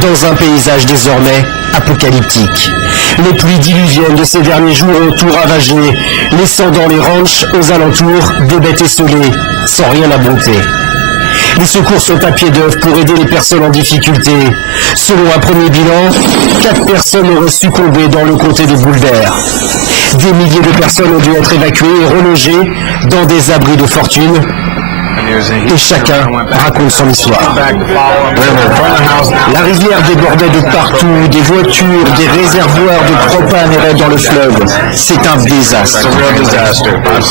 dans un paysage désormais apocalyptique. Les pluies diluviennes de ces derniers jours ont tout ravagé, laissant dans les ranchs aux alentours des bêtes esselées, sans rien abriter. Les secours sont à pied d'œuvre pour aider les personnes en difficulté. Selon un premier bilan, 4 personnes auraient succombé dans le comté de Boulder. Des milliers de personnes ont dû être évacuées et relogées dans des abris de fortune. Et chacun raconte son histoire. La rivière débordait de partout, des voitures, des réservoirs de propane erraient dans le fleuve. C'est un désastre.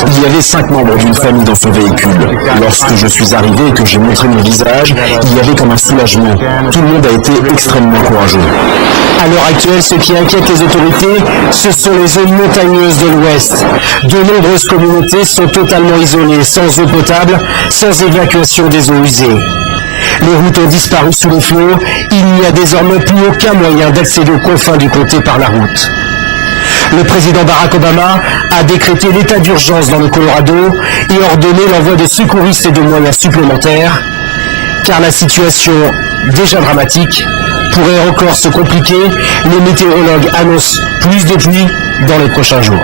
Il y avait 5 membres d'une famille dans son véhicule. Lorsque je suis arrivé et que j'ai montré mon visage, il y avait comme un soulagement. Tout le monde a été extrêmement courageux. À l'heure actuelle, ce qui inquiète les autorités, ce sont les zones montagneuses de l'Ouest. De nombreuses communautés sont totalement isolées, sans eau potable, sans évacuation des eaux usées. Les routes ont disparu sous les flots, il n'y a désormais plus aucun moyen d'accéder aux confins du comté par la route. Le président Barack Obama a décrété l'état d'urgence dans le Colorado et ordonné l'envoi de secouristes et de moyens supplémentaires, car la situation, déjà dramatique, pourrait encore se compliquer. Les météorologues annoncent plus de pluie dans les prochains jours.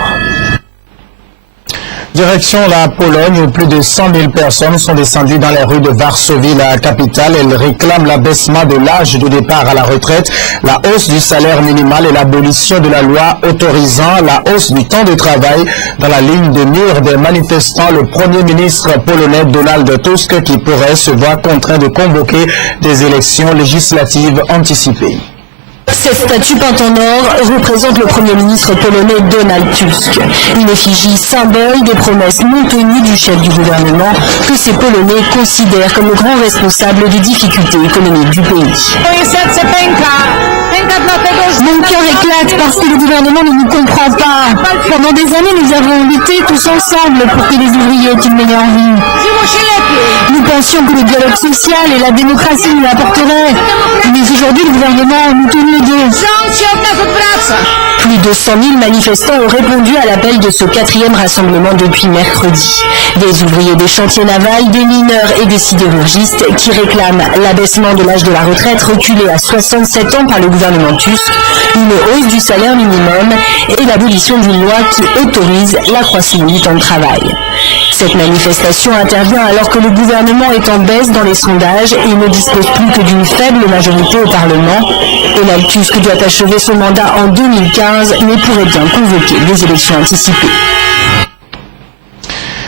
Direction la Pologne, où plus de 100 000 personnes sont descendues dans les rues de Varsovie, la capitale. Elles réclament l'abaissement de l'âge de départ à la retraite, la hausse du salaire minimal et l'abolition de la loi autorisant la hausse du temps de travail. Dans la ligne de mire des manifestants, le Premier ministre polonais Donald Tusk qui pourrait se voir contraint de convoquer des élections législatives anticipées. Cette statue peinte en or représente le Premier ministre polonais Donald Tusk, une effigie symbole des promesses non tenues du chef du gouvernement que ces Polonais considèrent comme le grand responsable des difficultés économiques du pays. Mon cœur éclate parce que le gouvernement ne nous comprend pas. Pendant des années, nous avons lutté tous ensemble pour que les ouvriers aient une meilleure vie. Nous pensions que le dialogue social et la démocratie nous l'apporteraient. Mais aujourd'hui, le gouvernement nous tourne le dos. Plus de 100 000 manifestants ont répondu à l'appel de ce 4e rassemblement depuis mercredi. Des ouvriers des chantiers navals, des mineurs et des sidérurgistes qui réclament l'abaissement de l'âge de la retraite reculé à 67 ans par le gouvernement Tusk, une hausse du salaire minimum et l'abolition d'une loi qui autorise l'accroissement du temps de travail. Cette manifestation intervient alors que le gouvernement est en baisse dans les sondages et ne dispose plus que d'une faible majorité au Parlement. Donald Tusk doit achever son mandat en 2015, mais pourrait bien convoquer des élections anticipées.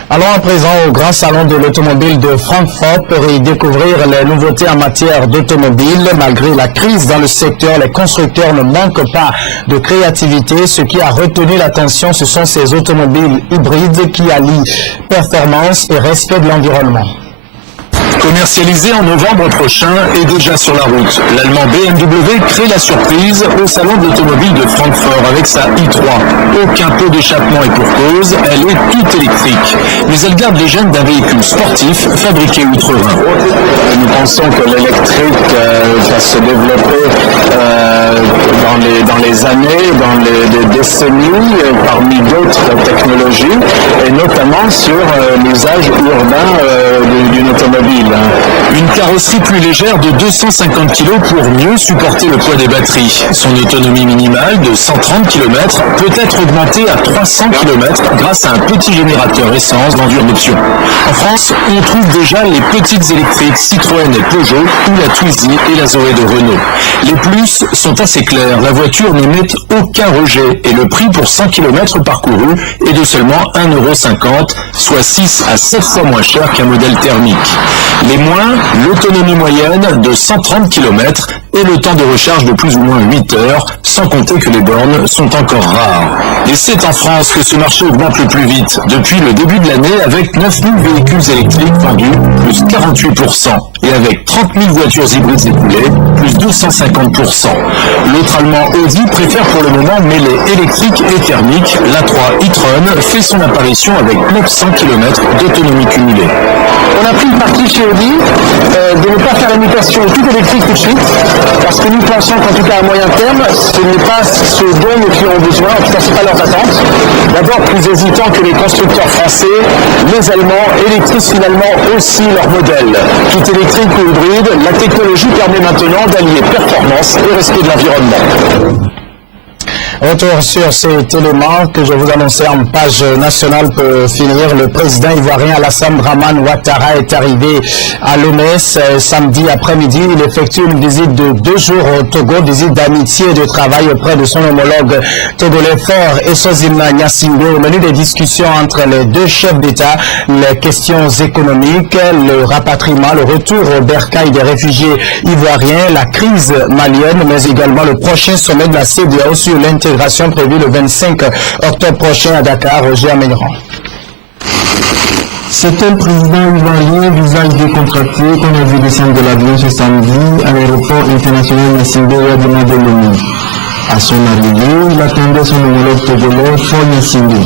Allons à présent au Grand Salon de l'Automobile de Francfort pour y découvrir les nouveautés en matière d'automobile. Malgré la crise dans le secteur, les constructeurs ne manquent pas de créativité. Ce qui a retenu l'attention, ce sont ces automobiles hybrides qui allient performance et respect de l'environnement. Commercialisé en novembre prochain et déjà sur la route, l'allemand BMW crée la surprise au salon de l'automobile de Francfort avec sa i3. Aucun pot d'échappement et pour cause, elle est toute électrique. Mais elle garde les gènes d'un véhicule sportif fabriqué outre-Rhin. Nous pensons que l'électrique va se développer dans les années, dans les décennies, parmi d'autres technologies, et notamment sur l'usage urbain d'une automobile. Une carrosserie plus légère de 250 kg pour mieux supporter le poids des batteries. Son autonomie minimale de 130 km peut être augmentée à 300 km grâce à un petit générateur essence vendu en option. En France, on trouve déjà les petites électriques Citroën et Peugeot ou la Twizy et la Zoé de Renault. Les plus sont assez clairs, la voiture n'émet aucun rejet et le prix pour 100 km parcouru est de seulement 1,50 €, soit 6 à 7 fois moins cher qu'un modèle thermique. Les moins, l'autonomie moyenne de 130 km et le temps de recharge de plus ou moins 8 heures, sans compter que les bornes sont encore rares. Et c'est en France que ce marché augmente le plus vite, depuis le début de l'année avec 9 000 véhicules électriques vendus, plus 48%, et avec 30 000 voitures hybrides écoulées, plus 250%. L'autre allemand Audi préfère pour le moment mêler électrique et thermique. L'A3 e-tron fait son apparition avec 900 km d'autonomie cumulée. On a pris le parti chez Audi de ne pas faire la mutation tout électrique tout de suite, parce que nous pensons qu'en tout cas à moyen terme, ce n'est pas ce dont nos clients ont besoin, en tout cas ce n'est pas leurs attentes. D'abord plus hésitant que les constructeurs français, les Allemands électrisent finalement aussi leur modèle. Tout électrique ou hybride, la technologie permet maintenant d'allier performance et respect de l'environnement. Retour sur cet élément que je vous annonçais en page nationale pour finir. Le président ivoirien Alassane Dramane Ouattara est arrivé à l'OMS samedi après-midi. Il effectue une visite de 2 jours au Togo, visite d'amitié et de travail auprès de son homologue togolais Faure Esozina Gnassingbé. Au menu des discussions entre les deux chefs d'État, les questions économiques, le rapatriement, le retour au bercail des réfugiés ivoiriens, la crise malienne, mais également le prochain sommet de la CEDEAO sur l'intégration prévue le 25 octobre prochain à Dakar. Roger Amégrand. C'est un président ivoirien, visage décontracté, qu'on a vu descendre de l'avion ce samedi à l'aéroport international Gnassingbé Ouadéma de Lomé. À son arrivée, il attendait son homologue togolais Faure Gnassingbé.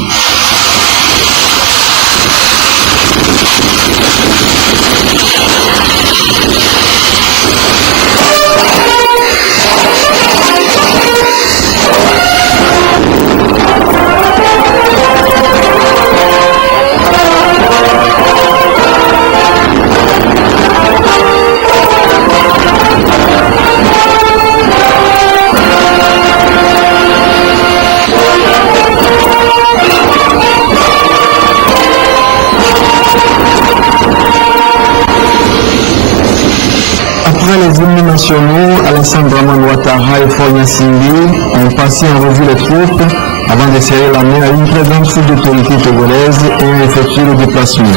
Alassane Dramane Ouattara et Faure Gnassingbé ont passé en revue les troupes avant de serrer la main à une très grande foule d'autorités togolaises et ont effectué le déplacement.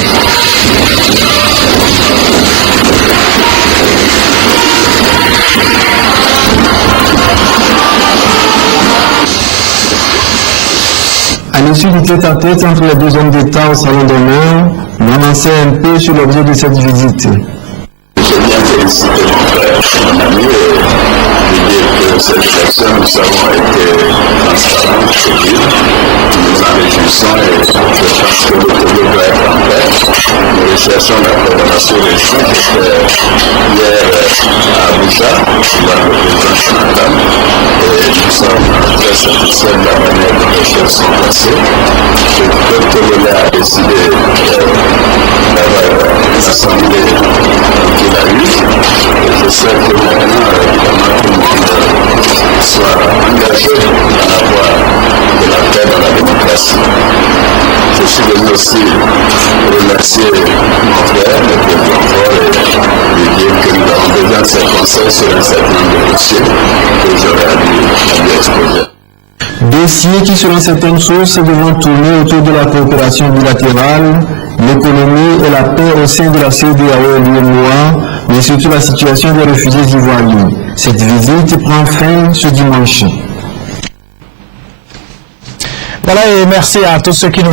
À l'issue du tête-à-tête entre les deux hommes d'État au salon d'honneur, on avançait un peu sur l'objet de cette visite. Mon ami, et dire que cette élection, nous avons été transparents, c'est-à-dire nous en réjouissons et je pense que le Togo doit être en paix. Nous recherchons la programmation des choses qui était hier à Abuja, dans le président Jonathan, et nous sommes très satisfaits de la manière dont les choses sont passées. Le Togo a décidé d'avoir une assemblée qu'il a eue. Je sais que maintenant, évidemment, tout le monde soit engagé dans la voie de la paix dans la démocratie. Je suis venu aussi remercier mon frère, le président Faure, et lui dire que nous avons besoin de ses conseils sur un certain nombre de dossiers que j'aurais à lui exposer. Dossiers qui, selon certaines sources, devront tourner autour de la coopération bilatérale, l'économie et la paix au sein de la CEDEAO et l'UEMOA, mais surtout la situation des réfugiés ivoiriens. Cette visite prend fin ce dimanche. Voilà, et merci à tous ceux qui nous